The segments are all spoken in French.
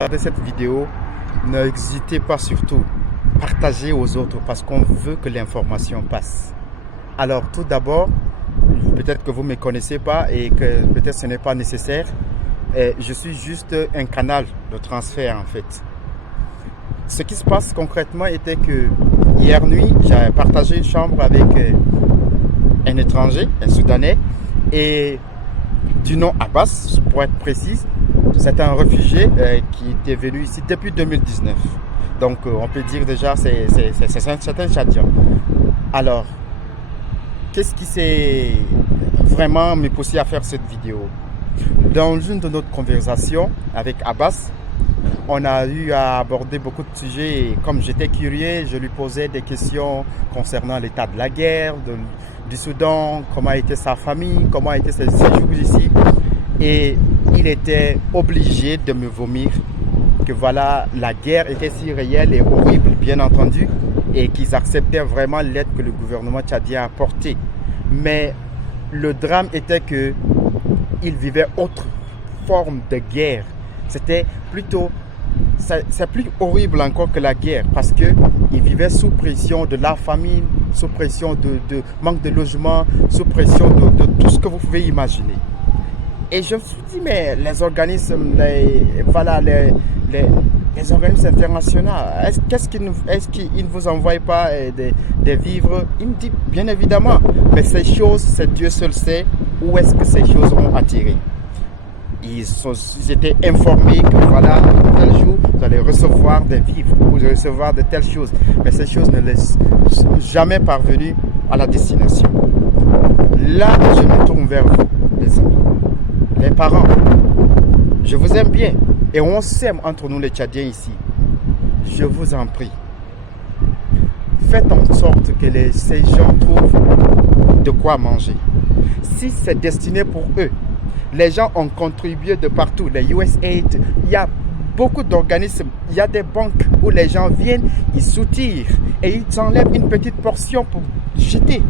Regardez cette vidéo, n'hésitez pas surtout, partagez aux autres parce qu'on veut que l'information passe. Alors tout d'abord, peut-être que vous ne me connaissez pas et que peut-être ce n'est pas nécessaire, je suis juste un canal de transfert en fait. Ce qui se passe concrètement était que hier nuit, j'ai partagé une chambre avec un étranger, un Soudanais, et du nom Abbas, pour être précise. C'est un réfugié qui était venu ici depuis 2019. Donc on peut dire déjà c'est un Tchadien. Alors, qu'est-ce qui s'est vraiment me poussé à faire cette vidéo? Dans une de nos conversations avec Abbas, on a eu à aborder beaucoup de sujets et comme j'étais curieux, je lui posais des questions concernant l'état de la guerre, du Soudan, comment était sa famille, comment étaient ses séjours ici. Et il était obligé de me vomir que voilà, la guerre était si réelle et horrible, bien entendu, et qu'ils acceptaient vraiment l'aide que le gouvernement tchadien apportait. Mais le drame était que ils vivaient autre forme de guerre. C'était plutôt, c'est plus horrible encore que la guerre parce qu'ils vivaient sous pression de la famine, sous pression de manque de logement, sous pression de tout ce que vous pouvez imaginer. Et je me suis dit, mais les organismes, les organismes internationaux, est-ce qu'ils ne vous envoient pas des vivres? Il me dit, bien évidemment, mais ces choses, c'est Dieu seul sait où est-ce que ces choses ont attiré. Ils étaient informés que voilà, tel jour, vous allez recevoir des vivres, vous allez recevoir de telles choses. Mais ces choses ne sont jamais parvenues à la destination. Là, je me tourne vers vous, les amis. Les parents, je vous aime bien et on s'aime entre nous les Tchadiens ici. Je vous en prie, faites en sorte que ces gens trouvent de quoi manger. Si c'est destiné pour eux, les gens ont contribué de partout, les USAID, il y a beaucoup d'organismes, il y a des banques où les gens viennent, ils soutirent et ils enlèvent une petite portion pour jeter.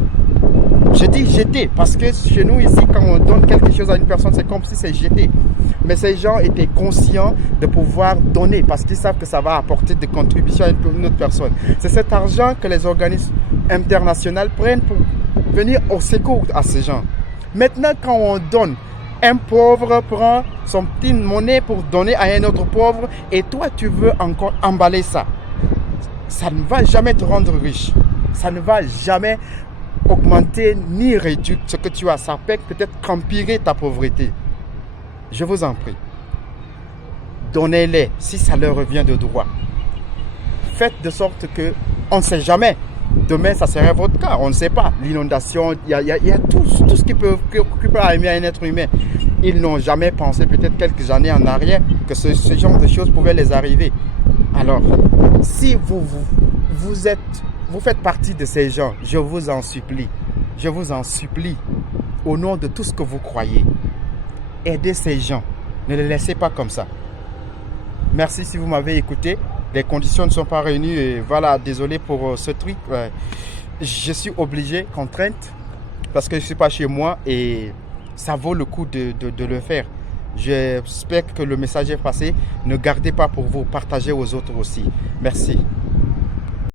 Je dis jeter parce que chez nous ici, quand on donne quelque chose à une personne, c'est comme si c'est jeter. Mais ces gens étaient conscients de pouvoir donner parce qu'ils savent que ça va apporter des contributions à une autre personne. C'est cet argent que les organismes internationaux prennent pour venir au secours à ces gens. Maintenant, quand on donne, un pauvre prend son petite monnaie pour donner à un autre pauvre et toi, tu veux encore emballer ça. Ça ne va jamais te rendre riche. Ça ne va jamais augmenter ni réduire ce que tu as. Ça peut peut-être qu'empirer ta pauvreté. Je vous en prie. Donnez-les si ça leur revient de droit. Faites de sorte que on ne sait jamais. Demain, ça serait votre cas. On ne sait pas. L'inondation, il y a tout ce qui peut arriver à un être humain. Ils n'ont jamais pensé, peut-être quelques années en arrière, que ce genre de choses pouvaient les arriver. Alors, si vous faites partie de ces gens, je vous en supplie, au nom de tout ce que vous croyez, aidez ces gens. Ne les laissez pas comme ça. Merci si vous m'avez écouté. Les conditions ne sont pas réunies et voilà, désolé pour ce truc. Je suis obligé, contrainte, parce que je ne suis pas chez moi et ça vaut le coup de le faire. J'espère que le message est passé. Ne gardez pas pour vous, partagez aux autres aussi. Merci.